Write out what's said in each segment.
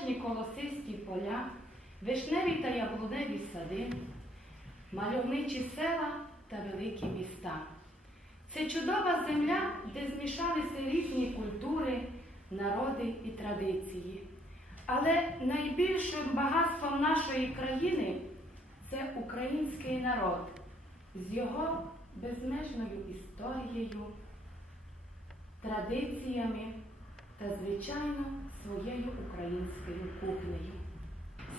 Безмежні колосисті поля, вишневі та яблуневі сади, мальовничі села та великі міста. Це чудова земля, де змішалися різні культури, народи і традиції. Але найбільшим багатством нашої країни це український народ з його безмежною історією, традиціями та, звичайно, своєю українською кухнею.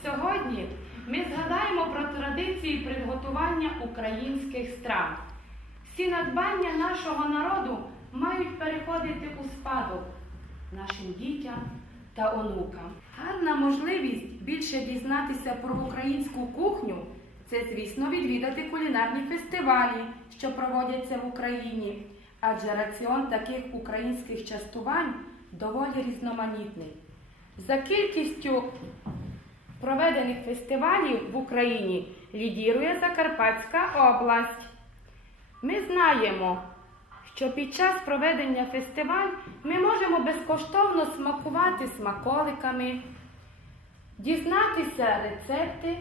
Сьогодні ми згадаємо про традиції приготування українських страв. Всі надбання нашого народу мають переходити у спадок нашим дітям та онукам. Гарна можливість більше дізнатися про українську кухню це, звісно, відвідати кулінарні фестивалі, що проводяться в Україні, адже раціон таких українських частувань доволі різноманітний. За кількістю проведених фестивалів в Україні лідірує Закарпатська область. Ми знаємо, що під час проведення фестиваль ми можемо безкоштовно смакувати смаколиками, дізнатися рецепти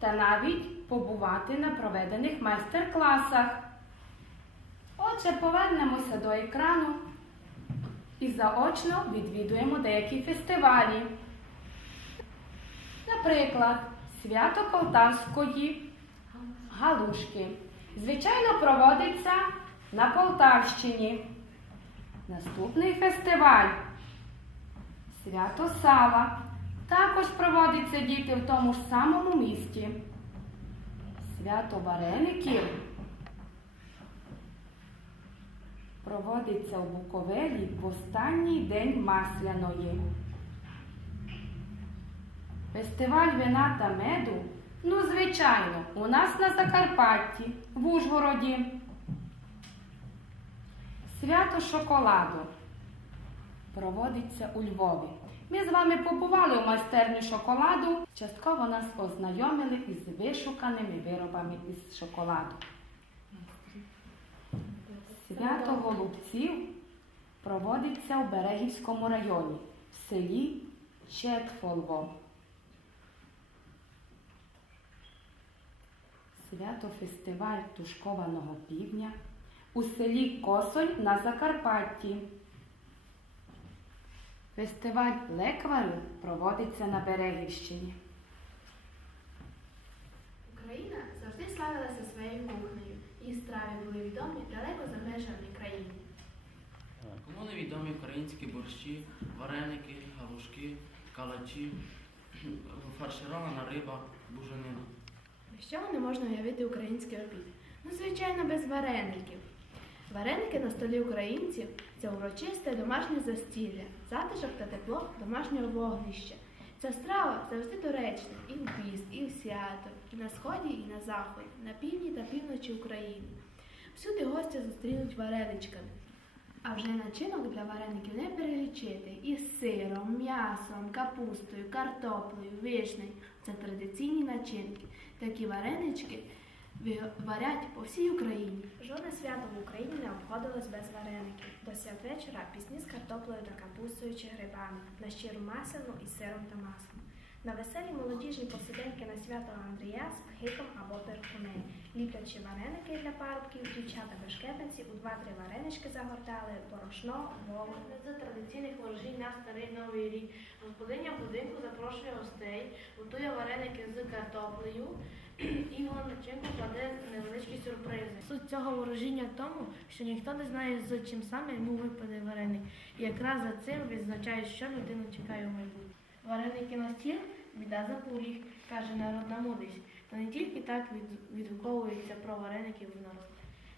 та навіть побувати на проведених майстер-класах. Отже, повернемося до екрану і заочно відвідуємо деякі фестивалі. Наприклад, свято Полтавської галушки. Звичайно, проводиться на Полтавщині. Наступний фестиваль Свято Сава. Також проводиться діти в тому ж самому місті. Свято Вареників проводиться в Буковелі в останній день Масляної. Фестиваль вина та меду, ну, звичайно, у нас на Закарпатті, в Ужгороді. Свято шоколаду проводиться у Львові. Ми з вами побували у майстерні шоколаду, частково нас ознайомили із вишуканими виробами із шоколаду. Свято голубців проводиться у Берегівському районі, в селі Четфолво. Свято фестиваль тушкованого півдня у селі Косоль на Закарпатті. Фестиваль леквару проводиться на Берегівщині. Україна завжди славилася своєю кухнею. Її страви були відомі далеко за межами країни. Кому невідомі українські борщі, вареники, галушки, калачі, фарширована риба, буженина. Без чого не можна уявити український обід? Ну, звичайно, без вареників. Вареники на столі українців це урочисте домашнє застілля, затишок та тепло домашнього вогнища. Ця страва завжди доречна і в піст, і в свято, і на сході, і на заході, на півдні та півночі України. Всюди гостя зустрінуть вареничками. А вже начинок для вареників не перелічити із сиром, м'ясом, капустою, картоплею, вишнею. Це традиційні начинки. Такі варенички варять по всій Україні. Жодне свято в Україні не обходилось без вареників. До святвечора пісні з картоплею та капустою чи грибами, на щиру масляну із сиром та маслом. На веселі молодіжні посиденьки на свято Андрія з пхиком або перкунею. Ліплячи вареники для парубків, дівчата бешкетниці у два-три варенички загортали порошно, вову. З традиційних ворожінь на старий новий рік. Господиня будинку запрошує гостей, готує вареники з картоплею і в начинку кладе невеличкі сюрпризи. Суть цього ворожіння в тому, що ніхто не знає, з чим саме йому випаде вареник. І якраз за цим відзначають, що людину чекає у майбутньому. Вареники на стіл біда за поріг, каже народна мудрість. Та не тільки так від- відгуковується про вареників в народ.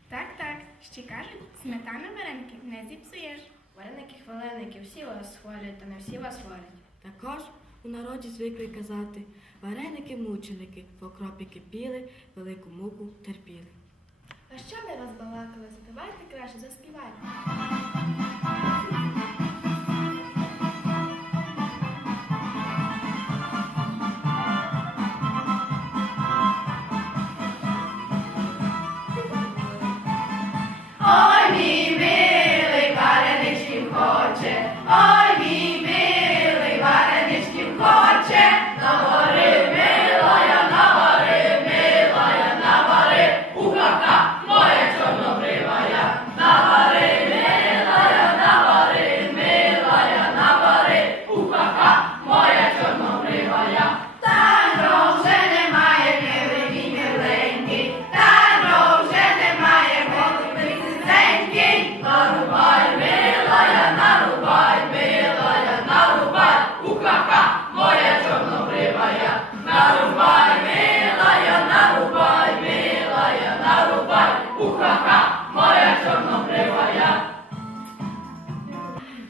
Так, так, ще кажуть, сметана вареників не зіпсуєш. Вареники хваленики, всі вас хвалять, та не всі вас хвалять. Також у народі звикли казати Вареники-мученики в окропі кипіли, велику муку терпіли. А що ми вас балакали? Давайте краще заспівайте. Ой, мій милий вареничків хоче, ой, мій милий вареничків хоче.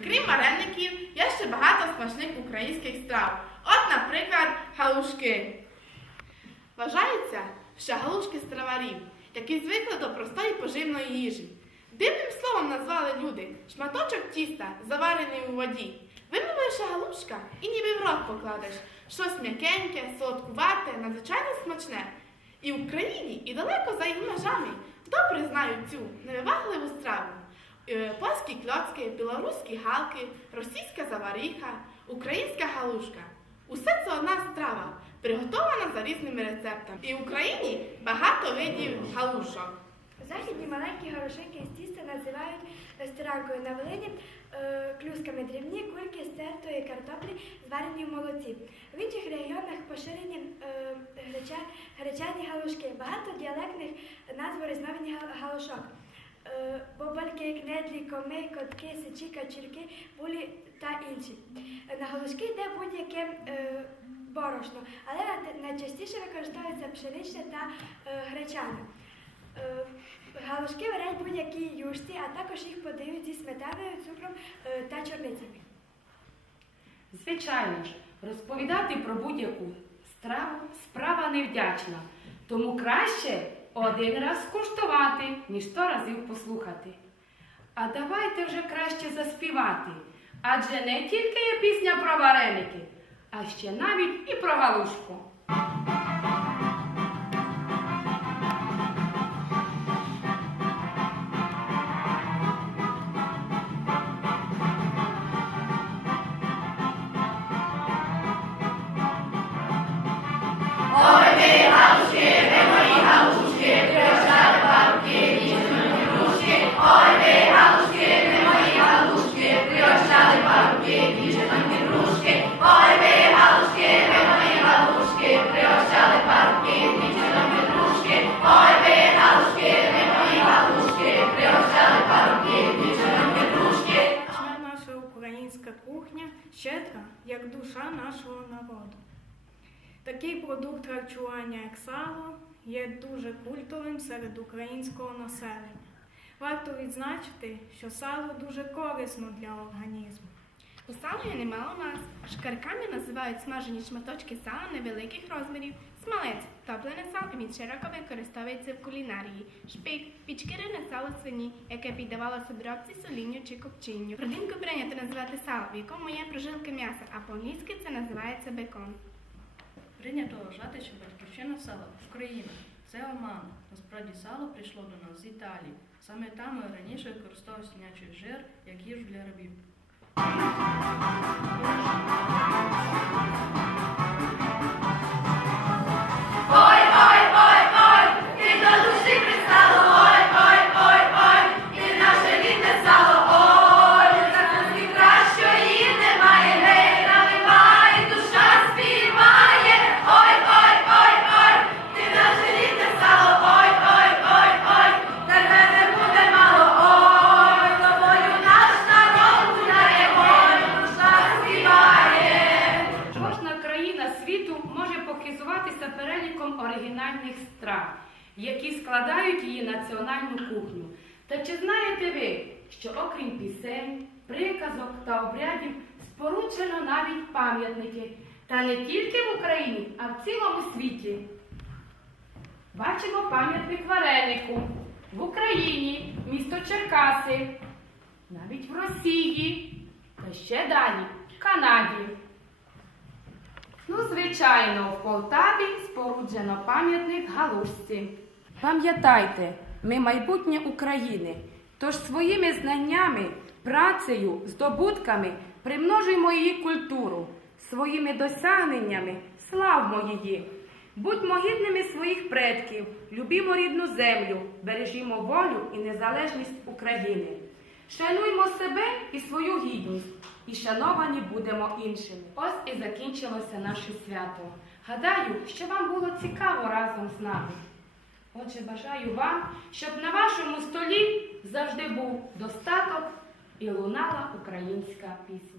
Крім вареників, є ще багато смачних українських страв. От, наприклад, галушки. Вважається, що галушки страварів, які звикли до простої поживної їжі. Дивним словом назвали люди шматочок тіста, заварений у воді. Вимовивши галушка і ніби в рот покладеш щось м'якеньке, солодкувате, надзвичайно смачне. І в Україні, і далеко за її межами добре знають цю невибагливу страву. Е, Польські кльоцки, білоруські галки, російська заваріха, українська галушка. Усе це одна страва, приготована за різними рецептами. І в Україні багато видів галушок. Західні маленькі горошинки з тіста називають сторанкою на Волині, е, клюсками дрібні кульки з тертої картоплі, зварені в молоці. В інших регіонах поширені е, греча- гречані галушки. Багато діалектних назв різновидні га- галушок. Е, Бобольки, кнедлі, коми, котки, сичі, качірки, булі та інші. Е, На галушки йде будь-яке е, борошно, але найчастіше використовується пшеничне та е, гречане. Галушки варять будь-які юшці, а також їх подають зі сметаною, цукром та чорницями. Звичайно ж, розповідати про будь-яку страву справа невдячна. Тому краще один раз скуштувати, ніж сто разів послухати. А давайте вже краще заспівати. Адже не тільки є пісня про вареники, а ще навіть і про галушку. Щедра, як душа нашого народу. Такий продукт харчування, як сало, є дуже культовим серед українського населення. Варто відзначити, що сало дуже корисно для організму. У сало є немало нас. Шкарками називають смажені шматочки сала невеликих розмірів, смалець, топлене сало він широко використовується в кулінарії, шпик, підшкірене сало свині, яке піддавалося обробці солінню чи копчинню. Родинку прийнято називати сало, в якому є прожилки м'яса, а по-англійськи це називається бекон. Прийнято вважати, що батьківщина сала Україна. Це омана. Насправді сало прийшло до нас з Італії. Саме там раніше використовувався свинячий жир як їжу для рабів.「わしはまだまだ」Та чи знаєте ви, що окрім пісень, приказок та обрядів споруджено навіть пам'ятники, та не тільки в Україні, а в цілому світі? Бачимо пам'ятник варенику в Україні, місто Черкаси, навіть в Росії, та ще далі в Канаді. Ну, звичайно, в Полтаві споруджено пам'ятник галушці. Пам'ятайте, ми майбутнє України, тож своїми знаннями, працею, здобутками примножуємо її культуру, своїми досягненнями славмо її. Будьмо гідними своїх предків, любімо рідну землю, бережімо волю і незалежність України. Шануймо себе і свою гідність, і шановані будемо іншими. Ось і закінчилося наше свято. Гадаю, що вам було цікаво разом з нами. Отже, бажаю вам, щоб на вашому столі завжди був достаток і лунала українська пісня.